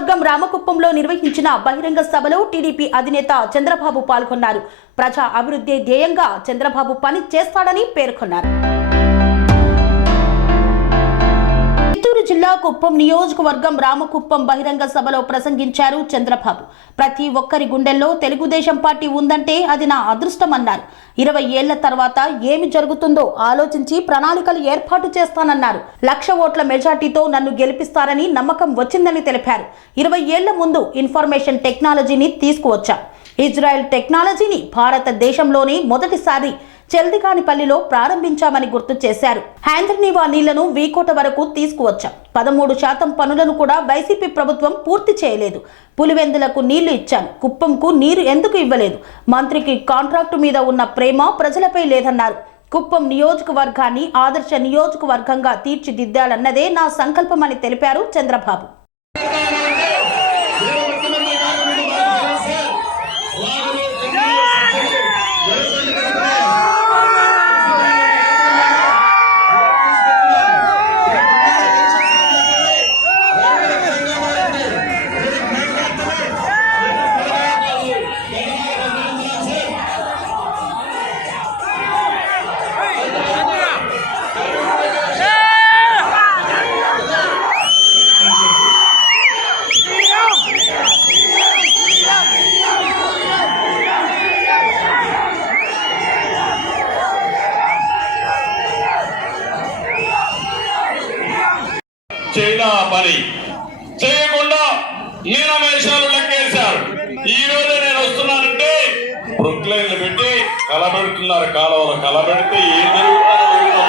నియోజకవర్గం రామకుప్పంలో నిర్వహించిన బహిరంగ సభలో టీడీపీ అధినేత చంద్రబాబు పాల్గొన్నారు. ప్రజా అభివృద్ధి ధ్యేయంగా చంద్రబాబు పని చేస్తాడని పేర్కొన్నారు. చిత్తూరు జిల్లా కుప్పం నియోజకవర్గం రామకుప్పం బహిరంగ సభలో ప్రసంగించారు చంద్రబాబు. ప్రతి ఒక్కరి గుండెల్లో తెలుగుదేశం పార్టీ ఉందంటే అది నా అదృష్టమన్నారు. ఇరవై ఏళ్ళ తర్వాత ఏమి జరుగుతుందో ఆలోచించి ప్రణాళికలు ఏర్పాటు చేస్తానన్నారు. లక్ష ఓట్ల మెజార్టీతో నన్ను గెలిపిస్తారని నమ్మకం వచ్చిందని తెలిపారు. ఇరవై ఏళ్ళ ముందు ఇన్ఫర్మేషన్ టెక్నాలజీని తీసుకువచ్చాం. ఇజ్రాయెల్ టెక్నాలజీని భారతదేశంలోనే మొదటిసారి చెల్దిగానిపల్లిలో ప్రారంభించామని గుర్తు చేశారు. హ్యాంద్రనీవా నీళ్ళను వీకోట వరకు తీసుకువచ్చాం. పదమూడు శాతం పనులను కూడా వైసీపీ ప్రభుత్వం పూర్తి చేయలేదు. పులివెందులకు నీళ్ళు ఇచ్చాను కుప్పంకు నీరు ఎందుకు ఇవ్వలేదు? మంత్రికి కాంట్రాక్టు మీద ఉన్న ప్రేమ ప్రజలపై లేదన్నారు. కుప్పం నియోజకవర్గాన్ని ఆదర్శ నియోజకవర్గంగా తీర్చిదిద్దాలన్నదే నా సంకల్పమని తెలిపారు చంద్రబాబు. చేయడం పని. చేయకుండా మీనమేషాలు లెక్కేశారు. ఈ రోజు నేను వస్తున్నానంటే ప్రొక్లైన్లు పెట్టి కలబెడుతున్నారు కాలువలు కలబెడితే ఏం జరుగుతుందో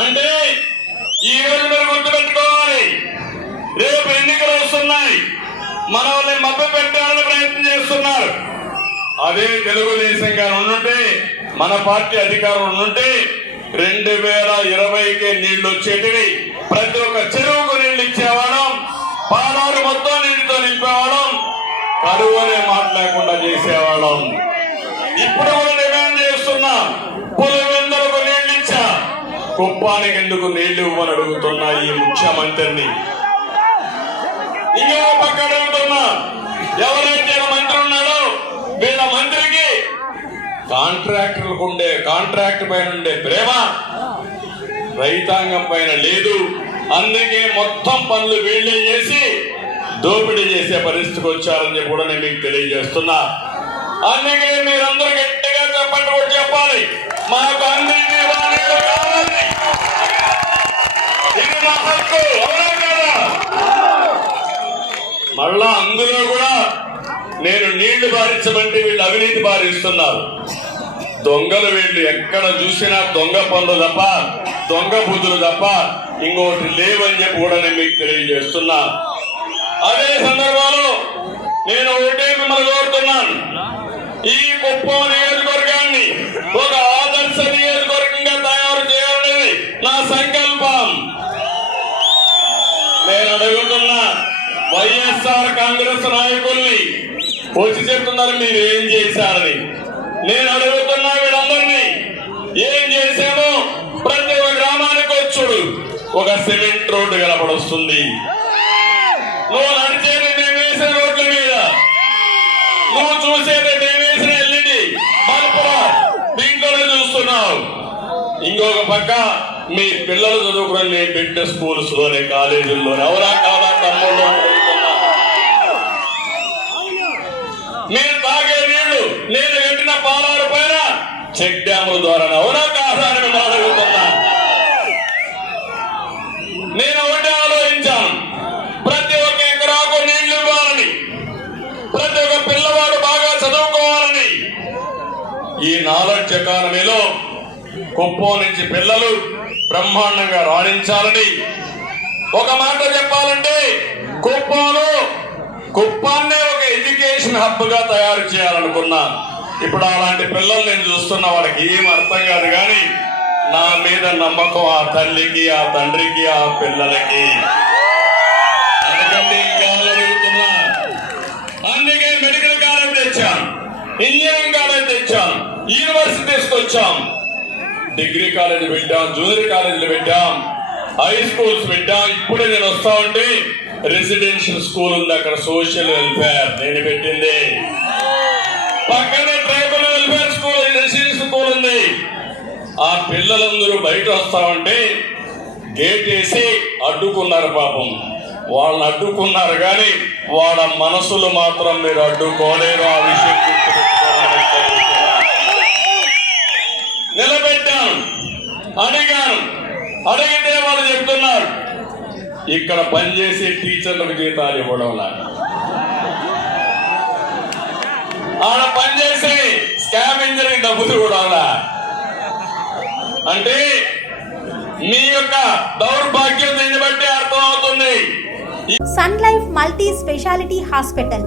అంటే ఈ రోజు మీరు గుర్తుపెట్టుకోవాలి రేపు ఎన్నికలు వస్తున్నాయి. మన వాళ్ళని మభ్య పెట్టాలని ప్రయత్నం చేస్తున్నారు. అదే తెలుగుదేశం గారు ఉండుంటే మన పార్టీ అధికారం ఉండుంటే రెండు వేల ఇరవైకి నీళ్ళు వచ్చేటివి. ప్రతి ఒక్క చెరువుకు నీళ్ళు ఇచ్చేవాళ్ళం. పాలారు మొత్తం నీటితో నింపేవాళ్ళం. కరువు అనే మాట లేకుండా చేసేవాళ్ళం. ఇప్పుడు కూడా డిమాండ్ చేస్తున్నా పులివెందులకు నీళ్ళు ఇచ్చా. కుప్పానికి ఎందుకు నీళ్ళు ఇవ్వని అడుగుతున్నా ఈ ముఖ్యమంత్రిని. ఇంకో పక్కన ఎవరైతే మంత్రి ఉన్నాడో వీళ్ళ మంత్రికి కాంట్రాక్టర్లకు ఉండే కాంట్రాక్ట్ పైన ఉండే ప్రేమ రైతాంగం పైన లేదు. అందుకే మొత్తం పనులు వీళ్ళే చేసి దోపిడీ చేసే పరిస్థితికి వచ్చారని చెప్పి కూడా నేను మీకు తెలియజేస్తున్నా. అందుకే మీరందరూ గట్టిగా చెప్పండి కూడా చెప్పాలి. మాకు అందరికీ కావాలి. ఇది మా హక్కు అవునా కదా? మళ్ళా అందులో కూడా నేను నీళ్ళు భారించమంటే వీళ్ళు అవినీతి బారిస్తున్నారు దొంగలు వీళ్ళు ఎక్కడ చూసినా దొంగ పనులు తప్ప దొంగ బుద్ధులు తప్ప ఇంకోటి లేవని చెప్పి కూడా నేను మీకు తెలియజేస్తున్నా. అదే సందర్భంలో నేను ఒకటే మిమ్మల్ని కోరుతున్నాను. ఈ కుప్పం నియోజకవర్గాన్ని ఒక ఆదర్శ నియోజకవర్గంగా తయారు చేయాలనేది నా సంకల్పం. నేను అడుగుతున్నా వైఎస్ఆర్ కాంగ్రెస్ నాయకుల్ని వచ్చి చెప్తున్నారు మీరు ఏం చేశారని? నేను అడుగుతున్నా వీళ్ళందరినీ ఏం చేసామో ప్రతి ఒక్క గ్రామానికి వచ్చుడు. ఒక సిమెంట్ రోడ్డు కనపడొస్తుంది. నువ్వు నడిచేది మేము వేసిన రోడ్ల మీద. నువ్వు చూసేది మేము వేసిన ఎల్ఈడి. దీంట్లోనే చూస్తున్నావు ఇంకొక పక్క మీ పిల్లలు చదువుకుని బిడ్డ స్కూల్స్లోనే కాలేజీల్లోనే. ఎవరా కాదా తమ్ముళ్ళు అని అడుగుతున్నా. మీరు తాగే నీళ్ళు నేను కట్టిన పాలారు పైన చెక్ డ్యాముల ద్వారా అవునా కాదా అని మిమ్మల్ని అడుగుతున్నా నేను ఒకటే ఆలోచించాను ప్రతి ఒక్క ఎకరాకు నీళ్ళు ఇవ్వాలని ప్రతి ఒక్క పిల్లవాడు బాగా చదువుకోవాలని ఈ నాలెడ్జ్ కుప్పో కుప్పం నుంచి పిల్లలు బ్రహ్మాండంగా రాణించాలని ఒక మాట చెప్పాలంటే కుప్పంలో కుప్పాన్నే ఒక ఎడ్యుకేషన్ హబ్గా తయారు చేయాలనుకున్నా ఇప్పుడు అలాంటి పిల్లలు నేను చూస్తున్న వాళ్ళకి ఏం అర్థం కాదు కానీ నా మీద నమ్మకం ఆ తల్లికి ఆ తండ్రికి ఆ పిల్లలకి. అందుకని ఇంకా అందుకే మెడికల్ కాలేజ్ తెచ్చాను. ఇంజనీరింగ్ కాలేజ్ తెచ్చాం యూనివర్సిటీస్కి వచ్చాం. డిగ్రీ కాలేజీ పెట్టాం జూనియర్ కాలేజీలు పెట్టాం హై స్కూల్స్ పెట్టాం. ఇప్పుడే నేను వస్తా ఉంటే రెసిడెన్షియల్ స్కూల్ ఉంది అక్కడ సోషల్ వెల్ఫేర్ నేను పెట్టింది. పక్కనే tribal welfare school residential school ఉంది. ఆ పిల్లలందరూ బయట వస్తా ఉంటే గేట్ వేసి అడ్డుకున్నారు పాపం. వాళ్ళని అడ్డుకున్నారు కానీ వాళ్ళ మనసులు మాత్రం మీరు అడ్డుకోలేరు. ఆ విషయం అడిగాను అడిగితే వాళ్ళు చెప్తున్నారు. ఇక్కడ పనిచేసే టీచర్లకు జీతాలు ఇవ్వడం ఆడ పనిచేసే స్కామ్ డబ్బులు కూడా అంటే మీ యొక్క దౌర్భాగ్యం దీన్ని బట్టి అర్థం అవుతుంది Sun Life multi speciality hospital